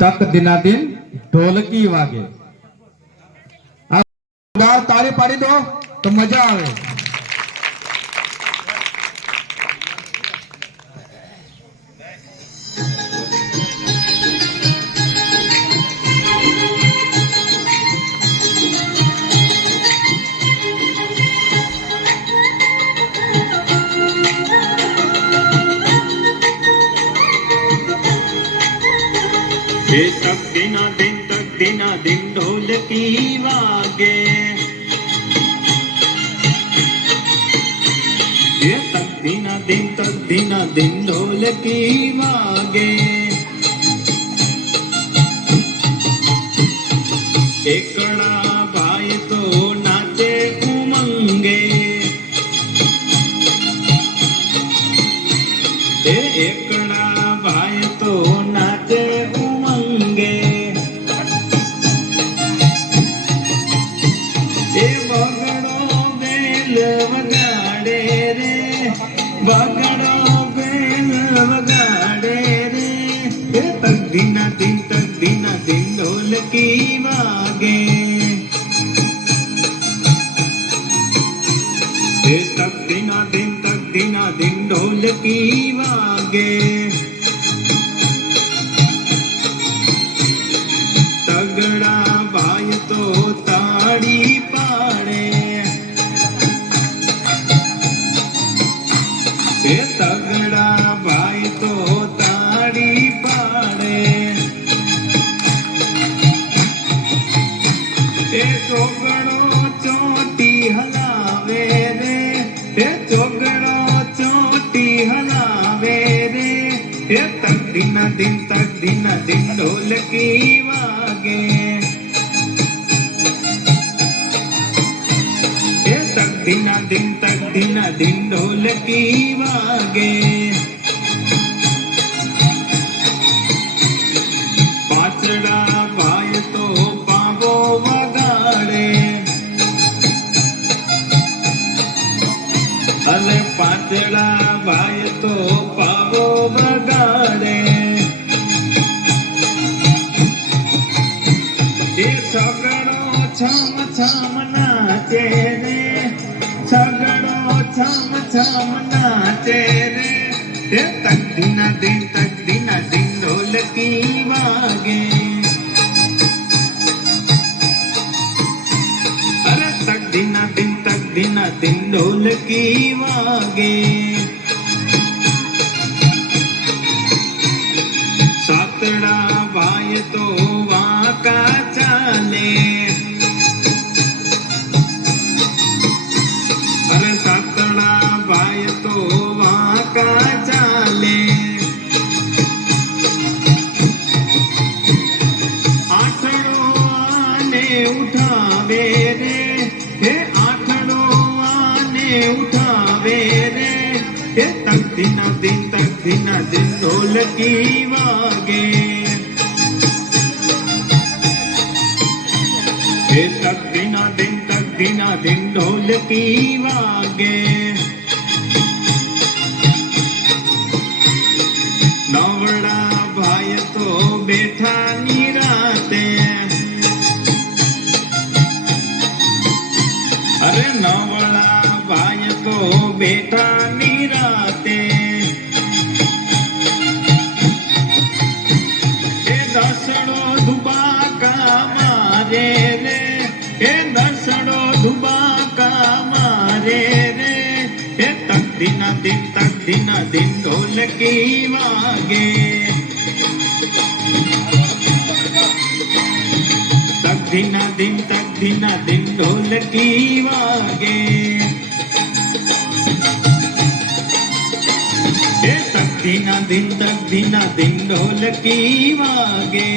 तक दिनादिन ढोलकी वागे। ताली पाड़ी दो तो मजा आवे। तक दिना दिन ढोलकी वागे। तक दिना दिन ढोलकी वागे। एकड़ा भाई तो नाचे उमंगे। एकड़ा भाई तो नाचे उमंगे। बगड़ो बेल वगाड़े रे, बगड़ो बेल वगाड़े रे। तक दिना दिन ढोलकी वागे। तक दिना दिन ढोलकी वागे। तगड़ा भाई तो ताड़ी पाड़े। तगड़ा भाई तो ताड़ी पाड़े। चोगड़ो चोटी हलावे रे, चोगड़ो चोटी हलावे रे। तक दिना दिन ढोलकी वागे। तक दिना दिन ढोलकी वागे। पाचड़ा भाई तो पावो वगाड़े। अले पाचड़ा भाई तो पावो वगाड़े। सगड़ो छम छम नाचे रे, सगड़ो छम छम नाचे रे। तक दिना दिन ढोलकी वागे। अरे तक दिना दिन ढोलकी वागे। सातड़ा भाई तो वाका चाले। अरे सातड़ा भाई तो वाका चाले। आठड़ो आने उठावे रे, आठड़ो आने उठावे रे। तक दिना दिन ढोलकी वागे। तक दिना दिन ढोलकी वागे। नवड़ा भाई तो बैठा निराते। अरे नवड़ा भाई तो बैठा निराते। दसड़ो दुबाका मारे रे, दसड़ो दुबाका मारे रे। तक दिना दिन ढोलकी वागे। तक दिना दिन ढोलकी वागे। तक दिना दिन ढोलकी वागे।